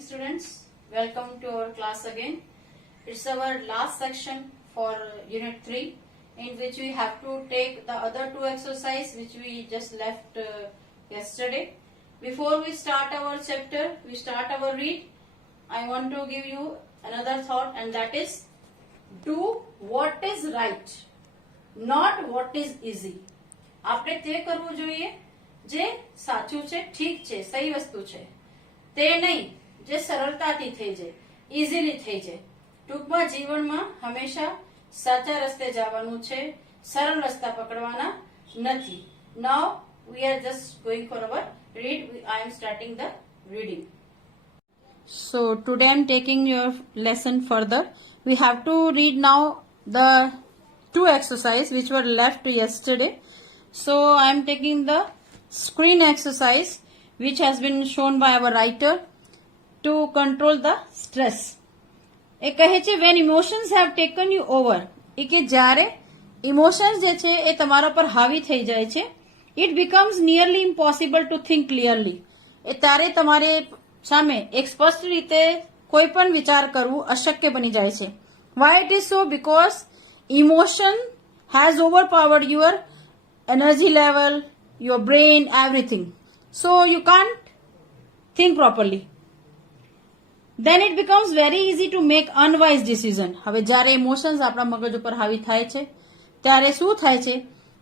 students, welcome to our class again. It's our last section for unit 3 in which we have to take the other two exercises which we just left yesterday. Before we start our chapter, we start our read, I want to give you another thought, and that is do what is right, not what is easy. આપણે તે કરવું જોઈએ જે સાચું છે, ઠીક છે, સહી વસ્તુ છે, તે નહીં જે સરળતાથી થઈ જાય, ઇઝીલી થઈ જાય. ટૂંકમાં જીવનમાં હંમેશા સાચા રસ્તે જવાનું છે, સરળ રસ્તા પકડવાના નથી. Now we are just going for our read. I am starting the reading. So today I am taking your lesson further. We have to read now the two exercises which were left yesterday. So I am taking the screen exercise which has been shown by our writer to control the stress. એ કહે છે when emotions have taken you over, એ કે જ્યારે emotions જે છે એ તમારા પર હાવી થઈ જાય છે, it becomes nearly impossible to think clearly. એ ત્યારે તમારે સામે એક સ્પષ્ટ રીતે કોઈ પણ વિચાર કરવું અશક્ય બની જાય છે. Why it is so? Because emotion has overpowered your energy level, your brain, everything. So you can't think properly. Then it becomes very easy to make unwise decision. હવે જ્યારે ઇમોશન્સ આપણા મગજ ઉપર હાવી થાય છે ત્યારે શું થાય છે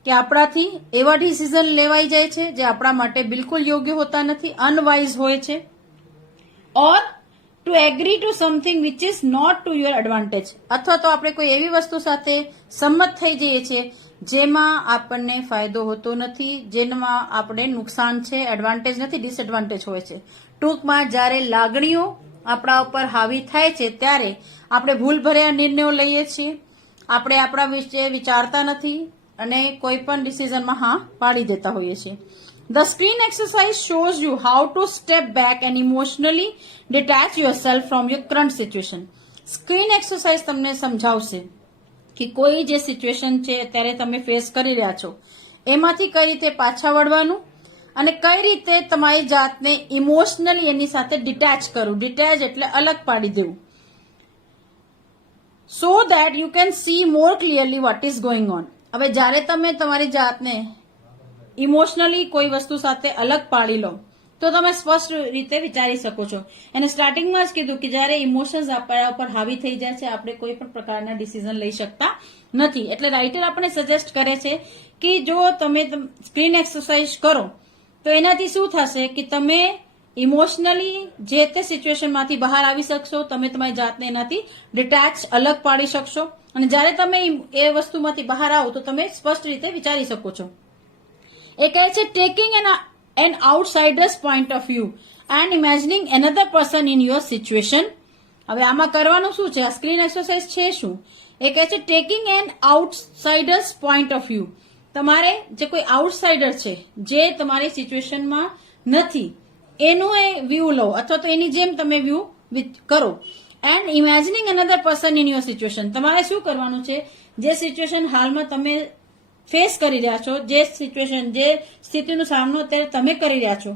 કે આપણાથી એવા ડિસિઝન લેવાઈ જાય છે જે આપણા માટે બિલકુલ યોગ્ય હોતા નથી, અનવાઇઝ હોય છે. Or to agree to something which is not to your advantage, અથવા તો આપણે કોઈ એવી વસ્તુ સાથે સંમત થઈ જઈએ છીએ જેમાં આપણને ફાયદો હોતો નથી, જેમાં આપણે નુકસાન છે, એડવાન્ટેજ નથી, ડિસએડવાન્ટેજ હોય છે. ટૂંકમાં જ્યારે લાગણીઓ આપણા ઉપર હાવી થાય છે ત્યારે આપણે ભૂલભર્યા નિર્ણયો લઈએ છીએ, આપણે આપણા વિશે વિચારતા નથી અને કોઈ પણ ડિસિઝનમાં હા પાડી દેતા હોઈએ છીએ. The screen exercise shows you how to step back and emotionally detach yourself from your current situation. Screen exercise તમને સમજાવશે કે કોઈ જે સિચ્યુએશન છે ત્યારે તમે ફેસ કરી રહ્યા છો એમાંથી કઈ રીતે પાછા વળવાનું અને કઈ રીતે તમારી જાતને ઇમોશનલી એની સાથે ડિટેચ કરવું. ડિટેચ એટલે અલગ પાડી દેવું. So that you can see more clearly what is going on. હવે જ્યારે તમે તમારી જાતને ઇમોશનલી કોઈ વસ્તુ સાથે અલગ પાડી લો તો તમે સ્પષ્ટ રીતે વિચારી શકો છો. અને સ્ટાર્ટિંગમાં જ કીધું કે જ્યારે ઇમોશન્સ આપણા ઉપર હાવી થઈ જાય છે આપણે કોઈ પણ પ્રકારના ડિસિઝન લઈ શકતા નથી. એટલે રાઇટર આપણે સજેસ્ટ કરે છે કે જો તમે સ્ક્રીન એક્સરસાઇઝ કરો તો એનાથી શું થશે કે તમે ઇમોશનલી જે તે સિચ્યુએશનમાંથી બહાર આવી શકશો, તમે તમારી જાતને એનાથી ડિટેચ અલગ પાડી શકશો અને જ્યારે તમે એ વસ્તુમાંથી બહાર આવો તો તમે સ્પષ્ટ રીતે વિચારી શકો છો. એ કહે છે taking an outsider's point of view and imagining another person in your situation. હવે આમાં કરવાનું શું છે? આ સ્ક્રીન એક્સરસાઇઝ છે શું? એ કહે છે taking an outsider's point of view. તમારે જે કોઈ આઉટસાઇડર છે જે તમારી સિચ્યુએશનમાં નથી એનું એ વ્યૂ લો અથવા તો એની જેમ તમે વ્યૂ કરો. And imagining another person in your situation. તમારે શું કરવાનું છે? જે સિચ્યુએશન હાલમાં તમે ફેસ કરી રહ્યા છો, જે સિચ્યુએશન જે સ્થિતિનો સામનો અત્યારે તમે કરી રહ્યા છો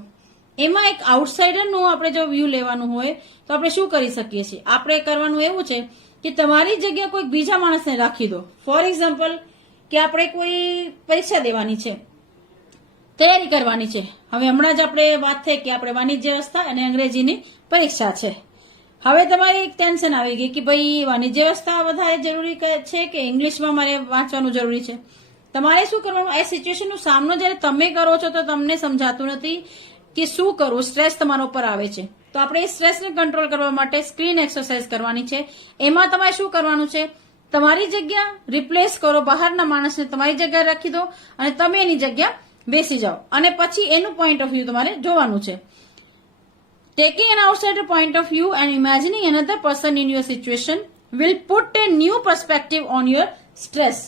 એમાં એક આઉટસાઇડરનું આપણે જો વ્યૂ લેવાનું હોય તો આપણે શું કરી શકીએ છીએ? આપણે કરવાનું એવું છે કે તમારી જગ્યાએ કોઈ બીજા માણસને રાખી દો. ફોર એક્ઝામ્પલ કે આપણે કોઈ પરીક્ષા દેવાની છે, તૈયારી કરવાની છે. હવે હમણાં જ આપણે વાત થઈ કે આપણે વાણિજ્ય વ્યવસ્થા અને અંગ્રેજીની પરીક્ષા છે. હવે તમારે એક ટેન્શન આવી ગઈ કે ભાઈ વાણિજ્ય વ્યવસ્થા વધારે જરૂરી છે કે ઇંગ્લિશમાં મારે વાંચવાનું જરૂરી છે. તમારે શું કરવાનું? આ સિચ્યુએશનનો સામનો જ્યારે તમે કરો છો તો તમને સમજાતું નથી કે શું કરવું, સ્ટ્રેસ તમારા ઉપર આવે છે. તો આપણે એ સ્ટ્રેસને કંટ્રોલ કરવા માટે સ્ક્રીન એક્સરસાઇઝ કરવાની છે. એમાં તમારે શું કરવાનું છે? તમારી જગ્યા રિપ્લેસ કરો, બહારના માણસને તમારી જગ્યાએ રાખી દો અને તમે એની જગ્યા બેસી જાઓ અને પછી એનું પોઈન્ટ ઓફ વ્યૂ તમારે જોવાનું છે. Taking an outsider point of view and imagining another person in your situation will put a new perspective on your stress.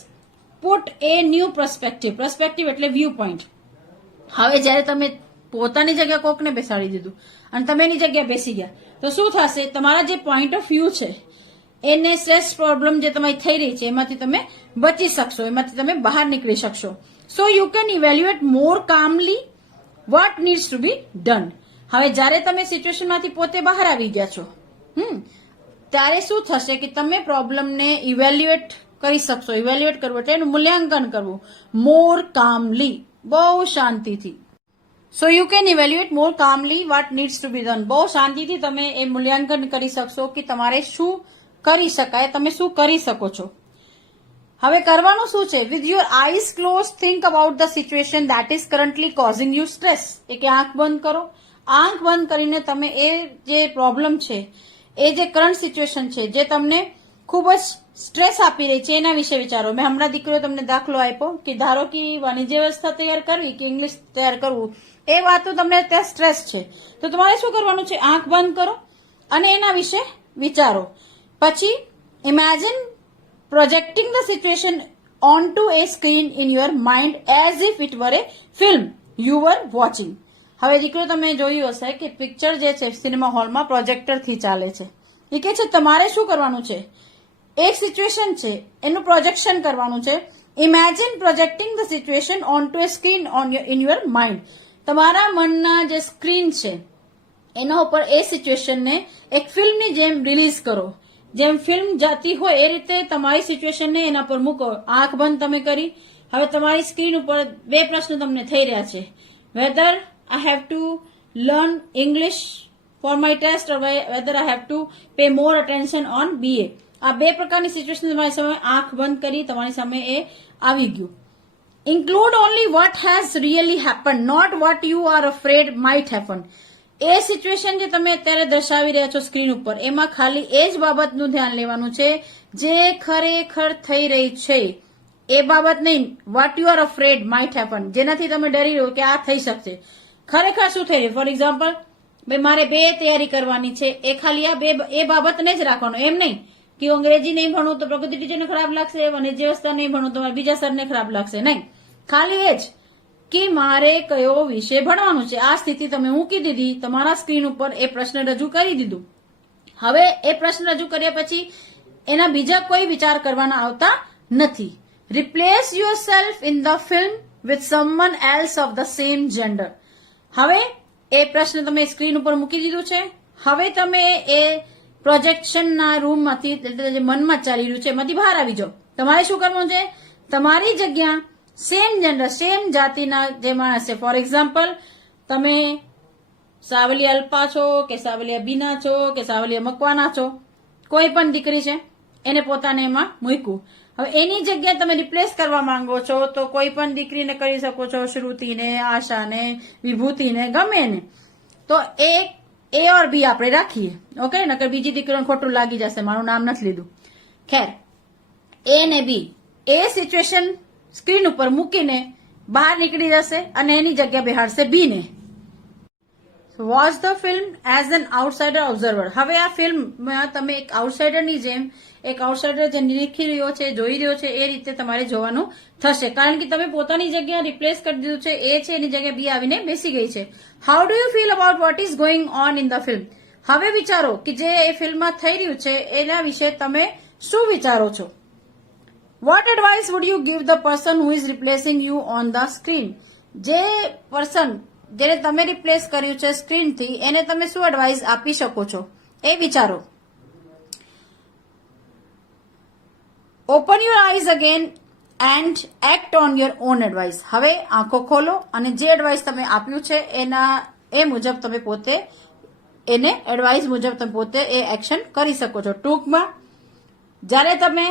Put a new perspective. Perspective એટલે વ્યૂ પોઈન્ટ. હવે જ્યારે તમે પોતાની જગ્યા કોકને બેસાડી દીધું અને તમે એની જગ્યા બેસી ગયા તો શું થશે? તમારા જે પોઈન્ટ ઓફ વ્યૂ છે એને સ્ટ્રેસ પ્રોબ્લેમ જે તમારી થઈ રહી છે એમાંથી તમે બચી શકશો, એમાંથી તમે બહાર નીકળી શકશો. So you can evaluate more calmly what needs to be done. હવે જ્યારે તમે સિચ્યુએશનમાંથી પોતે બહાર આવી ગયા છો ત્યારે શું થશે કે તમે પ્રોબ્લેમને ઇવેલ્યુએટ કરી શકશો. ઇવેલ્યુએટ કરવું એટલે એનું મૂલ્યાંકન કરવું મોર કામલી, બહુ શાંતિથી. So you can evaluate more calmly what needs to be done. બહુ શાંતિથી તમે એ મૂલ્યાંકન કરી શકશો કે તમારે શું કરી શકાય, તમે શું કરી શકો છો. હવે કરવાનું શું છે? With your eyes close think about the situation that is currently causing you stress. કે આંખ બંધ કરો. આંખ બંધ કરીને તમે એ જે પ્રોબ્લેમ છે, એ જે કરંટ સિચ્યુએશન છે, જે તમને ખૂબ જ સ્ટ્રેસ આપી રહી છે, એના વિશે વિચારો. મેં હમણાં દીકરીઓ તમને દાખલો આપ્યો કે ધારો કે વાણિજ્ય વ્યવસ્થા તૈયાર કરવી કે ઇંગ્લિશ તૈયાર કરવું, એ વાતો તમને ત્યાં સ્ટ્રેસ છે, તો તમારે શું કરવાનું છે? આંખ બંધ કરો અને એના વિશે વિચારો. પછી imagine projecting the situation on to a screen in your mind as if it were a film you were watching. હવે દીકરો તમે જોયું હશે કે પિક્ચર જે છે સિનેમા હોલમાં પ્રોજેક્ટરથી ચાલે છે. એ કે છે તમારે શું કરવાનું છે? એક સિચ્યુએશન છે એનું પ્રોજેક્શન કરવાનું છે. Imagine projecting the situation on to a screen in your mind. તમારા મનના જે સ્ક્રીન છે એના ઉપર એ સિચ્યુએશનને એક ફિલ્મની જેમ રિલીઝ કરો. જેમ ફિલ્મ જાતી હોય એ રીતે તમારી સિચ્યુએશનને એના પર મૂકો. આંખ બંધ તમે કરી. હવે તમારી સ્ક્રીન ઉપર બે પ્રશ્ન તમને થઈ રહ્યા છે. Whether I have to learn English for my test or whether I have to pay more attention on BA. આ બે પ્રકારની સિચ્યુએશન તમારી સામે આંખ બંધ કરી તમારી સામે એ આવી ગયું. Include only what has really happen, not what you are afraid might happen. એ સિચ્યુએશન જે તમે અત્યારે દર્શાવી રહ્યા છો સ્ક્રીન ઉપર, એમાં ખાલી એ જ બાબતનું ધ્યાન લેવાનું છે જે ખરેખર થઈ રહી છે. એ બાબત નહીં vote you are afraid might happen, જેનાથી તમે ડરી રહ્યો કે આ થઈ શકશે. ખરેખર શું થઈ રહ્યું? ફોર એક્ઝામ્પલ, ભાઈ મારે બે તૈયારી કરવાની છે, એ ખાલી આ એ બાબતને જ રાખવાનું. એમ નહીં કે અંગ્રેજી નહીં ભણું તો પ્રકૃતિ ટીચરને ખરાબ લાગશે, વાણિજ્ય વ્યવસ્થા નહીં ભણું તો બીજા સરને ખરાબ લાગશે. નહીં, ખાલી એ જ કે મારે કયો વિષય ભણવાનું છે. આ સ્થિતિ તમે મૂકી દીધી, તમારા સ્ક્રીન ઉપર એ પ્રશ્ન રજૂ કરી દીધું. હવે એ પ્રશ્ન રજૂ કર્યા પછી એના બીજા કોઈ વિચાર કરવાના આવતા નથી. Replace yourself in the film with someone else of the same gender. હવે એ પ્રશ્ન તમે સ્ક્રીન ઉપર મૂકી દીધું છે. હવે તમે એ પ્રોજેક્શનના રૂમમાંથી, જે મનમાં ચાલી રહ્યું છે એમાંથી બહાર આવી જાઓ. તમારે શું કરવાનું છે? તમારી જગ્યા સેમ જેન્ડર, સેમ જાતિના જે માણસ છે, ફોર એક્ઝામ્પલ તમે સાવલિયા અલ્પા છો કે સાવલિયા બીના છો કે સાવલિયા મકવાના છો, કોઈ પણ દીકરી છે એને પોતાને એમાં મૂક્યું. હવે એની જગ્યા તમે રિપ્લેસ કરવા માંગો છો તો કોઈ પણ દીકરીને કરી શકો છો, શ્રુતિને, આશાને, વિભૂતિને, ગમે ને. તો એ ઓર બી આપણે રાખીએ. ઓકે, નકર બીજી દીકરીઓને ખોટું લાગી જશે, મારું નામ નથી લીધું. ખેર, એ ને બી એ સિચ્યુએશન સ્ક્રીન ઉપર મૂકીને બહાર નીકળી જશે અને એની જગ્યા બેહાડશે બી ને. Watch the film as an outsider observer. હવે આ ફિલ્મમાં તમે એક આઉટસાઇડરની જેમ, એક આઉટસાઇડર જે નિરીખી રહ્યો છે, જોઈ રહ્યો છે, એ રીતે તમારે જોવાનું થશે. કારણ કે તમે પોતાની જગ્યા રિપ્લેસ કરી દીધું છે. એ છે એની જગ્યાએ બી આવીને બેસી ગઈ છે. How do you feel about what is going on in the film. હવે વિચારો કે જે એ ફિલ્મમાં થઈ રહ્યું છે એના વિશે તમે શું વિચારો છો? What advice would you give the person who is replacing you on the screen. જે પર્સન જેને તમે રિપ્લેસ કર્યું છે સ્ક્રીનથી, એને તમે શું એડવાઇસ આપી શકો છો એ વિચારો. Open your eyes again and act on your own advice. હવે આંખો ખોલો અને જે એડવાઇસ તમે આપ્યું છે એ મુજબ તમે પોતે એને એડવાઇસ મુજબ તમે પોતે એ એક્શન કરી શકો છો. ટૂંકમાં જ્યારે તમે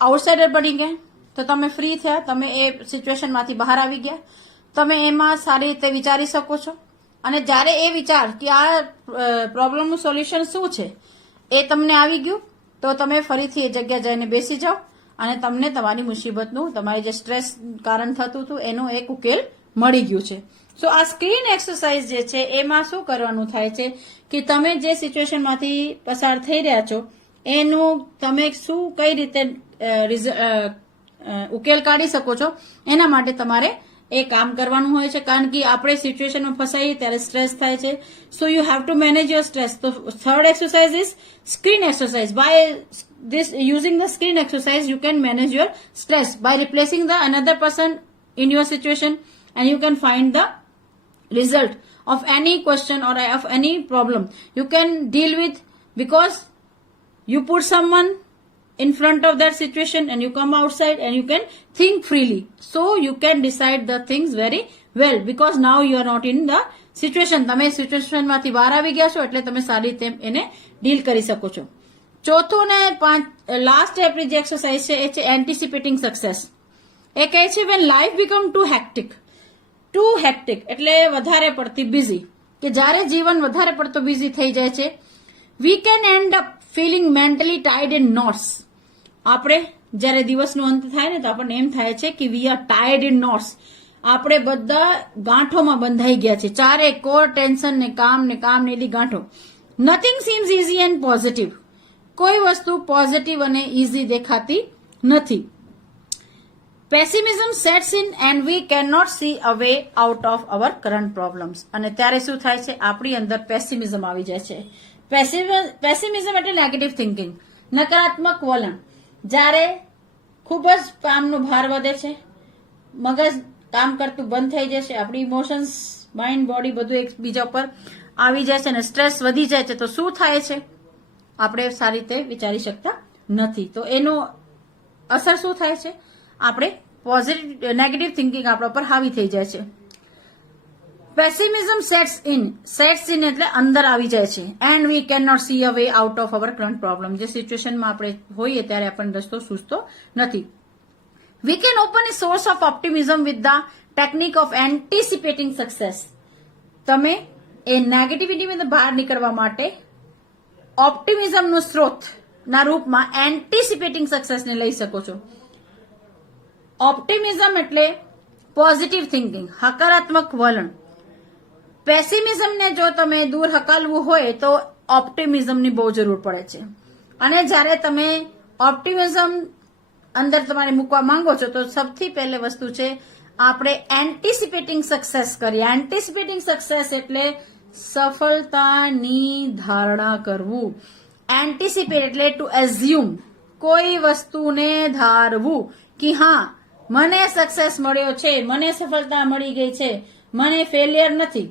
આઉટસાઇડર બની ગયા તો તમે ફ્રી થયા, તમે એ સિચ્યુએશનમાંથી બહાર આવી ગયા, તમે એમાં સારી રીતે વિચારી શકો છો. અને જ્યારે એ વિચાર કે આ પ્રોબ્લેમનું સોલ્યુશન શું છે એ તમને આવી ગયું તો તમે ફરીથી એ જગ્યા જઈને બેસી જાઓ અને તમને તમારી મુસીબતનું, તમારી જે સ્ટ્રેસ કારણ થતું હતું એનું એક ઉકેલ મળી ગયું છે. સો આ સ્ક્રીન એક્સરસાઇઝ જે છે એમાં શું કરવાનું થાય છે કે તમે જે સિચ્યુએશનમાંથી પસાર થઈ રહ્યા છો એનું તમે શું કઈ રીતે ઉકેલ કાઢી શકો છો એના માટે તમારે એ કામ કરવાનું હોય છે. કારણ કે આપણે સિચ્યુએશનમાં ફસાઈએ ત્યારે સ્ટ્રેસ થાય છે. So you have to manage your stress. તો third exercise is screen exercise. By this using the screen exercise you can manage your stress by replacing the another person in your situation and you can find the result of any question or of any problem. You can deal with, because you put someone in front of that situation and you come outside and you can think freely. So you can decide the things very well because now you are not in the situation. તમે situation માંથી બહાર આવી ગયા છો એટલે તમે સારી રીતે એને ડીલ કરી શકો છો. ચોથું ને લાસ્ટ આપણી જે એક્સરસાઇઝ છે એ છે એન્ટિસિપેટિંગ સક્સેસ. એ કહે છે when life become too hectic એટલે વધારે પડતી બિઝી, કે જ્યારે જીવન વધારે પડતો બિઝી થઈ જાય છે, we can end up feeling mentally ટાઈડ ઇન નોટ્સ. આપણે જ્યારે દિવસનો અંત થાય ને તો આપણને એમ થાય છે કે we are tired in knots. આપણે બધા ગાંઠોમાં બંધાઈ ગયા છે, ચારે કોર ટેન્શન ને કામ ને એલી ગાંઠો. Nothing seems easy and positive. કોઈ વસ્તુ પોઝિટિવ અને ઇઝી દેખાતી નથી. Pessimism sets in and we can not see a way out of our current problems. અને ત્યારે શું થાય છે, આપણી અંદર પેસિમિઝમ આવી જાય છે. પેસિમિઝમ એટલે નેગેટિવ થિંકિંગ, નકારાત્મક વલણ. જ્યારે ખૂબ જ કામનો ભાર વધે છે, મગજ કામ કરતું બંધ થઈ જશે, આપણી ઇમોશન્સ, માઇન્ડ, બોડી બધું એકબીજા ઉપર આવી જાય છે અને સ્ટ્રેસ વધી જાય છે, તો શું થાય છે, આપણે સારી રીતે વિચારી શકતા નથી. તો એનો અસર શું થાય છે, આપણે પોઝિટિવ નેગેટિવ થિંકિંગ આપણા પર હાવી થઈ જાય છે. પેસિમિઝમ સેટ્સ ઇન એટલે અંદર આવી જાય છે. And we can not see a way out of our current problem. જે સિચ્યુએશનમાં આપણે હોઈએ ત્યારે આપણને રસ્તો સૂઝતો નથી. We can open a source of optimism with the technique of anticipating success. તમે એ નેગેટિવિટીમાંથી બહાર નીકળવા માટે ઓપ્ટિમિઝમનો સ્ત્રોતના રૂપમાં એન્ટિસિપેટિંગ સક્સેસને લઈ શકો છો. ઓપ્ટિમિઝમ એટલે પોઝિટિવ થિંકિંગ, હકારાત્મક વલણ. પેસિમિઝમને જો તમે દૂર હકાલવું હોય તો ઓપ્ટિમિઝમની બહુ જરૂર પડે છે. અને જ્યારે તમે ઓપ્ટિમિઝમ અંદર તમારે મૂકવા માંગો છો તો સૌથી પહેલી વસ્તુ છે આપણે એન્ટિસિપેટિંગ સક્સેસ કરીએ. એન્ટિસિપેટિંગ સક્સેસ એટલે સફળતાની ધારણા કરવું. એન્ટિસિપેટ એટલે ટુ એઝ્યુમ, કોઈ વસ્તુને ધારવું કે હા મને સક્સેસ મળ્યો છે, મને સફળતા મળી ગઈ છે, મને ફેલિયર નથી,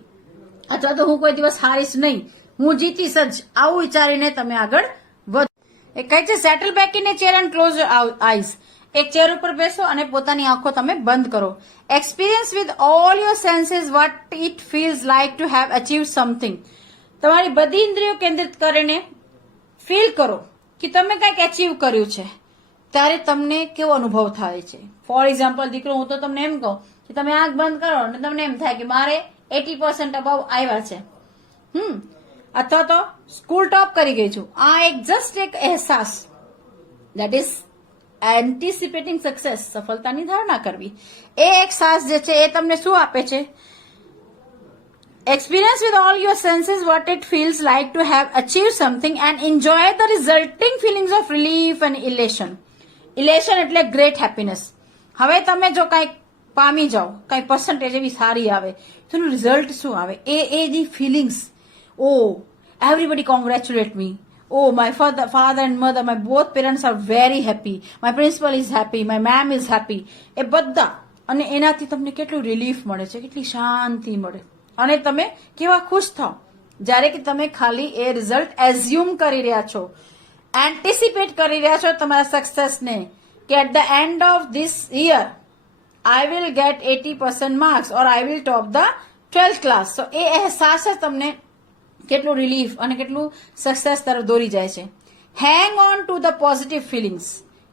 અથવા તો હું કોઈ દિવસ હારીશ નહીં, હું જીતીશ જ. આવું વિચારીને તમે આગળ વધો. એ કહે છે settle back in a chair and close eyes. એક ચેર ઉપર બેસો અને પોતાની આંખો તમે બંધ કરો. Experience with all your senses what it feels like to have achieve something. તમારી બધી ઇન્દ્રિયો કેન્દ્રિત કરીને ફીલ કરો કે તમે કંઈક અચીવ કર્યું છે, ત્યારે તમને કેવો અનુભવ થાય છે. ફોર એક્ઝામ્પલ દીકરો, હું તો તમને એમ કહું કે તમે આંખ બંધ કરો અને તમને એમ થાય કે મારે 80% અબવ આવ્યા છે, અથવા તો સ્કૂલ ટોપ કરી ગઈ છું. આ એક જસ્ટ એક અહેસાસ, દેટ ઇઝ એન્ટિસિપેટિંગ સક્સેસ, સફળતાની ધારણા કરવી. એ એક સાસ જે છે એ તમને શું આપે છે, experience with all your senses what it feels like to have achieved something and enjoy the resulting feelings of relief and elation. Elation એટલે great happiness. હવે તમે જો કંઈક પામી જાઓ, કંઈ પર્સન્ટેજ એવી સારી આવે તો એનું રિઝલ્ટ શું આવે, એ જે feelings, everybody congratulate me, my father and mother, my both parents are very happy, my principal is happy, my ma'am is happy, એ બધા, અને એનાથી તમને કેટલું રિલીફ મળે છે, કેટલી શાંતિ મળે, અને તમે કેવા ખુશ થાઓ જ્યારે કે તમે ખાલી એ રિઝલ્ટ એઝ્યુમ કરી રહ્યા છો, એન્ટિસિપેટ કરી રહ્યા છો તમારા સક્સેસને, કે at the end of this year I will get 80% marks or I will top the 12th class. So એ અહેસાસ જ તમને કેટલું રિલીફ અને કેટલું સક્સેસ તરફ દોરી જાય છે. Hang on to the positive feelings,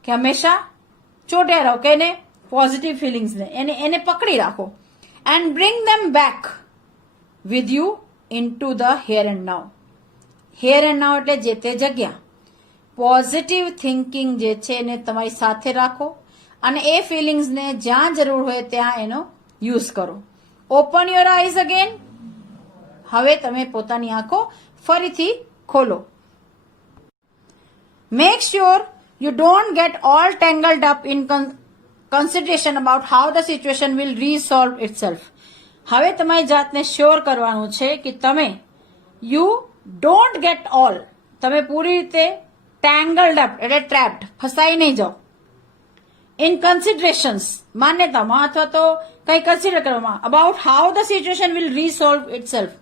કે હંમેશા ચોટે રહો કે એને પોઝિટિવ ફિલિંગ્સને એને પકડી રાખો. And bring them back with you in to the here and now. Here and નાઉ એટલે જે તે જગ્યા. પોઝિટિવ થિંકિંગ જે છે એને તમારી સાથે રાખો અને એ ફિલિંગ્સને જ્યાં જરૂર હોય ત્યાં એનો યુઝ કરો. Open your eyes again. હવે તમે પોતાની આંખો ફરીથી ખોલો. Make sure you don't get all tangled up in consideration about how the situation will resolve itself. હવે તમારી જાતને શ્યોર કરવાનું છે કે તમે યુ ડોન્ટ ગેટ ઓલ, તમે પૂરી રીતે ટેંગલ્ડ અપ એટલે ટ્રેપ્ડ, ફસાઈ નહીં જાઓ. ઇન કન્સિડરેશન્સ માન્યતામાં અથવા તો કંઈ કન્સિડર કરવામાં about how the situation will resolve itself.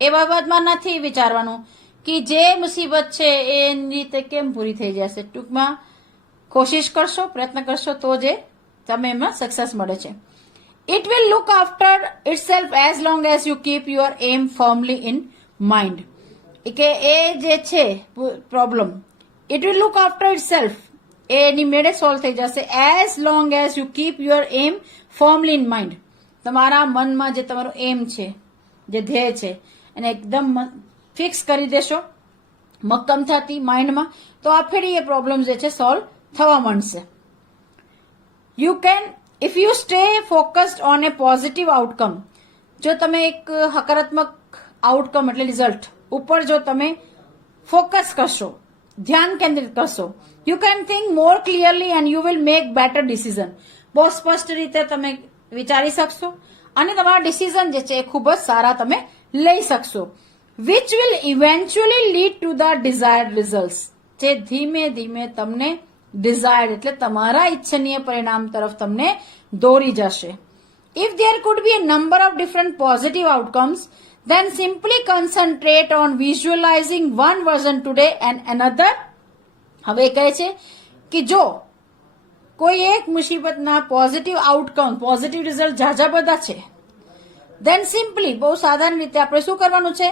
એ બાબતમાં નથી વિચારવાનું કે જે મુસીબત છે એની રીતે કેમ પૂરી થઈ જશે. ટૂંકમાં કોશિશ કરશો, પ્રયત્ન કરશો તો જે તમે એમાં સક્સેસ મળે છે. It will look after itself as long as you keep your aim firmly in mind. કે એ જે છે problem it will look after itself એની મેળે સોલ્વ થઈ જશે as long as you keep your aim firmly in mind. તમારા મનમાં જે તમારો એમ છે, જે ધ્યેય છે એને એકદમ ફિક્સ કરી દેશો મક્કમતાથી માઇન્ડમાં, તો આ ફરી એ પ્રોબ્લેમ જે છે સોલ્વ થવા માંડશે. You can if you stay focused on a positive outcome. જો તમે એક હકારાત્મક આઉટકમ એટલે રિઝલ્ટ ઉપર જો તમે ફોકસ કરશો, ધ્યાન કેન્દ્રિત કરશો, you can think more clearly and you will make better decision. બહુ સ્પષ્ટ રીતે તમે વિચારી શકશો અને તમારા ડિસિઝન જે છે એ ખૂબ જ સારા તમે લઈ શકશો. Which will eventually lead to the desired result. જે ધીમે ધીમે તમને ડિઝાયર્ડ એટલે તમારા ઈચ્છનીય પરિણામ તરફ તમને દોરી જશે. If there food B a number of different positive outcomes, then simply concentrate on visualizing one version today and another. હવે કહે છે કે જો કોઈ એક મુસીબતના પોઝિટિવ આઉટકમ, પોઝિટિવ રિઝલ્ટ ઝાઝા બધા છે, then simply બહુ સાધારણ રીતે આપણે શું કરવાનું છે,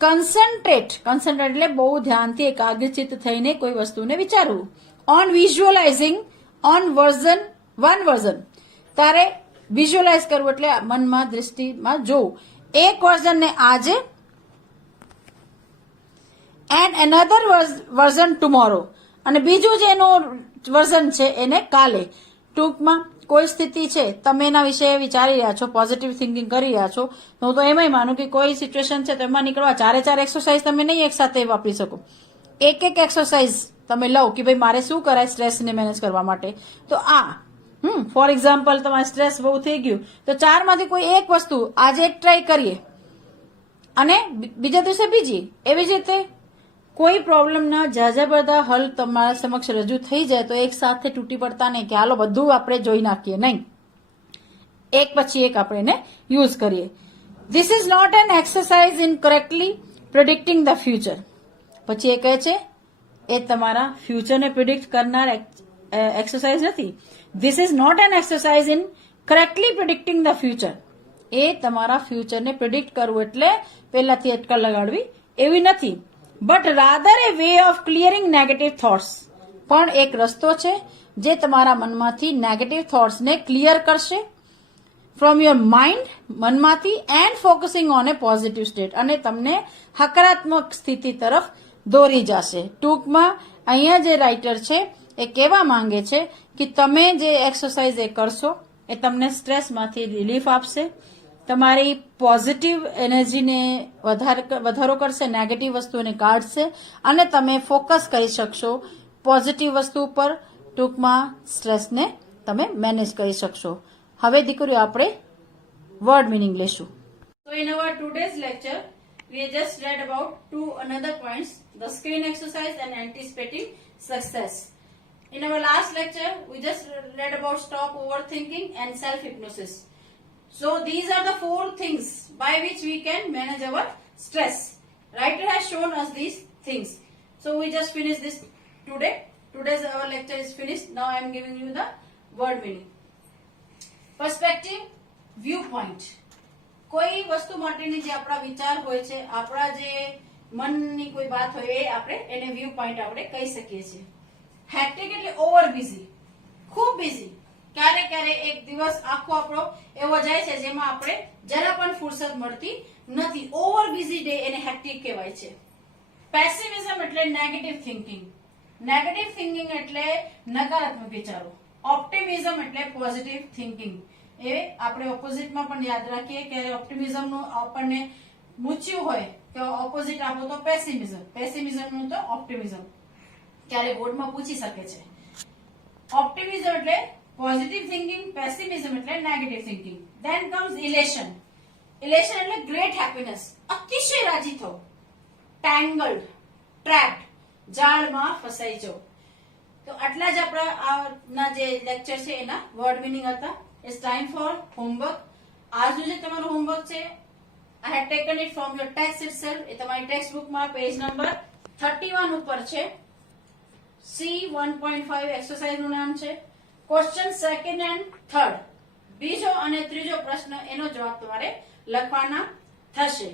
કન્સન્ટ્રેટ એટલે બહુ ધ્યાનથી એકાગ્રચિત્ત થઈને કોઈ વસ્તુને વિચારવું. On visualising on one version. તારે વિઝ્યુઅલાઇઝ કરવું એટલે મનમાં દ્રષ્ટિમાં જોવું એક વર્ઝનને આજે એન્ડ એનધર વર્ઝન ટુમોરો, અને બીજું જે એનું વર્ઝન છે એને કાલે. ટૂંકમાં કોઈ સ્થિતિ છે તમે એના વિશે વિચારી રહ્યા છો, પોઝિટિવ થિંકિંગ કરી રહ્યા છો, તો હું તો એમાંય માનું કે કોઈ સિચ્યુએશન છે તો એમાં નીકળવા ચારે એક્સરસાઇઝ તમે નહીં એક સાથે વાપરી શકો. એક એક્સરસાઇઝ તમે લો કે ભાઈ મારે શું કરાય સ્ટ્રેસને મેનેજ કરવા માટે, તો આ ફોર એક્ઝામ્પલ તમારે સ્ટ્રેસ બહુ થઈ ગયું તો ચારમાંથી કોઈ એક વસ્તુ આજે એક ટ્રાય કરીએ અને બીજા દિવસે બીજી. એવી જ રીતે કોઈ પ્રોબ્લેમના ઝાઝા બધા હલ તમારા સમક્ષ રજૂ થઈ જાય તો એક સાથે તૂટી પડતા નહીં કે હાલો બધું આપણે જોઈ નાખીએ, નહીં, એક પછી એક આપણે એને યુઝ કરીએ. This is not an exercise in correctly predicting the future. પછી એ કહે છે એ તમારા ફ્યુચરને પ્રિડિક્ટ કરનાર એક્સરસાઇઝ નથી. This is not an exercise in correctly predicting the future. એ તમારા ફ્યુચરને પ્રિડિક્ટ કરવું એટલે પહેલાથી અટકળ લગાડવી એવી નથી. But rather a way of clearing negative thoughts. પણ એક રસ્તો છે જે તમારા મનમાંથી નેગેટિવ થોટ્સને ક્લિયર કરશે ફ્રોમ યોર માઇન્ડ, મનમાંથી, and focusing on a positive state, અને તમને હકારાત્મક સ્થિતિ તરફ દોરી જશે. ટૂંકમાં અહીંયા જે રાઇટર છે એ કહેવા માંગે છે કે તમે જે એક્સરસાઇઝ એ કરશો એ તમને સ્ટ્રેસમાંથી રિલીફ આપશે, તમારી પોઝિટિવ એનર્જીને વધારો કરશે, નેગેટિવ વસ્તુને કાઢશે અને તમે ફોકસ કરી શકશો પોઝિટિવ વસ્તુ પર. ટૂંકમાં સ્ટ્રેસને તમે મેનેજ કરી શકશો. હવે દીકરીઓ આપણે વર્ડ મિનિંગ લેશું. So in our today's lecture, we just read about two another points, the screen exercise and anticipating success. In our last lecture, we just read about stop overthinking and self-hypnosis. So these are the four things by which we can manage our stress. Writer has shown us these things. So we just finished this today. Today's our lecture is finished. Now I am giving you the word meaning. Perspective, viewpoint. કોઈ વસ્તુ માટેની જે આપણા વિચાર હોય છે, આપણા જે મનની કોઈ વાત હોય એ આપણે એને વ્યૂ પોઈન્ટ આપણે કહી શકીએ છીએ. હેક્ટિક એટલે ઓવર બિઝી, ખૂબ બિઝી. ક્યારે ક્યારે એક દિવસ આખો આપણો એવો જાય છે જેમાં આપણે જરા પણ ફુરસદ મળતી નથી. ઓવર બિઝી ડે એને હેક્ટિક કહેવાય છે. પેસિમિઝમ એટલે નેગેટિવ થિંકિંગ. નેગેટિવ થિંકિંગ એટલે નકારાત્મક વિચારો. ઓપ્ટિમિઝમ એટલે પોઝિટિવ થિંકિંગ. એ આપણે ઓપોઝિટમાં પણ યાદ રાખીએ કે ઓપ્ટિમિઝમનું આપણને મૂચ્યું હોય તો ઓપોઝિટ આપો તો પેસિમિઝમ, પેસિમિઝમનું તો ઓપ્ટિમિઝમ. ક્યારે બોર્ડમાં પૂછી શકે છે. ઓપ્ટિમિઝમ એટલે પોઝિટિવ થિંકિંગ, પેસિમિઝમ એટલે negative thinking. Then comes elation. Elation એટલે ગ્રેટ હેપીનેસ, અતિશય રાજી થવું. ટેંગલ્ડ, ટ્રેપ્ડ, જાળમાં ફસાઈ જવું. તો આટલા જ આપણા આજના જે લેક્ચર છે એના વર્ડ મિનિંગ હતા. It's time for homework. આજનું જે તમારું હોમવર્ક છે, I have taken it from your text itself. એ તમારી ટેક્સ્ટ બુકમાં પેજ નંબર 31 ઉપર છે. C1.5 એક્સરસાઇઝ નું નામ છે. ક્વેશ્ચન સેકન્ડ એન્ડ થર્ડ, બીજો અને ત્રીજો પ્રશ્ન, એનો જવાબ તમારે લખવાના થશે.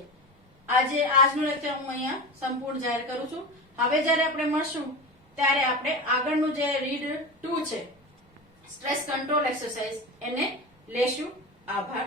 આજનું લેક્ચર હું અહીંયા સંપૂર્ણ જાહેર કરું છું. હવે જ્યારે આપણે મળશું ત્યારે આપણે આગળનું જે રીડ 2 છે, સ્ટ્રેસ કંટ્રોલ એક્સરસાઇઝ, એને લેશું. આભાર.